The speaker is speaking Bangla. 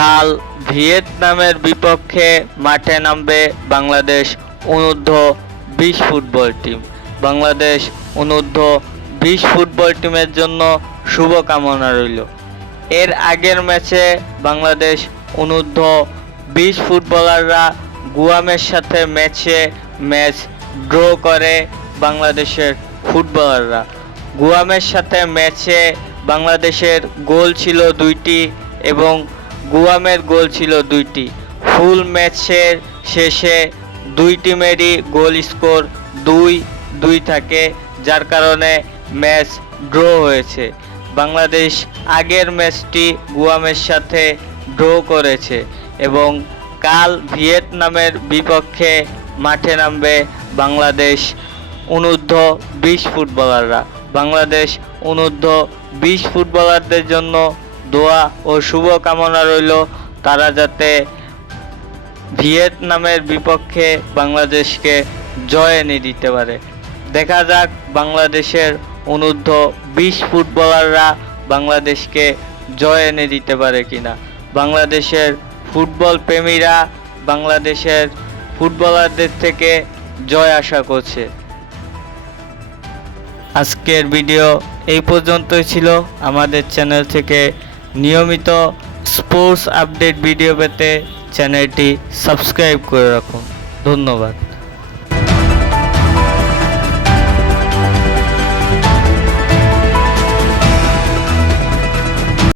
কাল ভিয়েতনামের বিপক্ষে মাঠে নামবে বাংলাদেশ অনূর্ধ্ব-20 ফুটবল টিম। বাংলাদেশ অনূর্ধ্ব-20 ফুটবল টিমের জন্য শুভকামনা রইল। এর আগের ম্যাচে বাংলাদেশ অনূর্ধ্ব-20 ফুটবলাররা গুয়ামের সাথে ম্যাচ ড্র করে বাংলাদেশের ফুটবলাররা। গুয়ামের সাথে ম্যাচে বাংলাদেশের গোল ছিল 2টি এবং গুয়ামের গোল ছিল 2টি। ফুল ম্যাচের শেষে দুই টিমেরই গোল স্কোর 2-2 থাকে, যার কারণে ম্যাচ ড্র হয়েছে। বাংলাদেশ আগের ম্যাচটি গুয়ামের সাথে ড্র করেছে এবং কাল ভিয়েতনামের বিপক্ষে মাঠে নামবে বাংলাদেশ অনূর্ধ্ব-20 ফুটবলাররা। বাংলাদেশ অনূর্ধ্ব-20 ফুটবলারদের জন্য দোয়া ও শুভকামনা রইল, তারা যাতে ভিয়েতনামের বিপক্ষে বাংলাদেশকে জয় এনে দিতে পারে। দেখা যাক বাংলাদেশের অনূর্ধ্ব-20 ফুটবলাররা বাংলাদেশকে জয় এনে দিতে পারে কিনা। বাংলাদেশের ফুটবল প্রেমীরা বাংলাদেশের ফুটবলারদের থেকে জয় আশা করছে। আজকের ভিডিও এই পর্যন্তই ছিল। আমাদের চ্যানেল থেকে নিয়মিত স্পোর্টস আপডেট ভিডিও পেতে চ্যানেলটি সাবস্ক্রাইব করে রাখুন। ধন্যবাদ।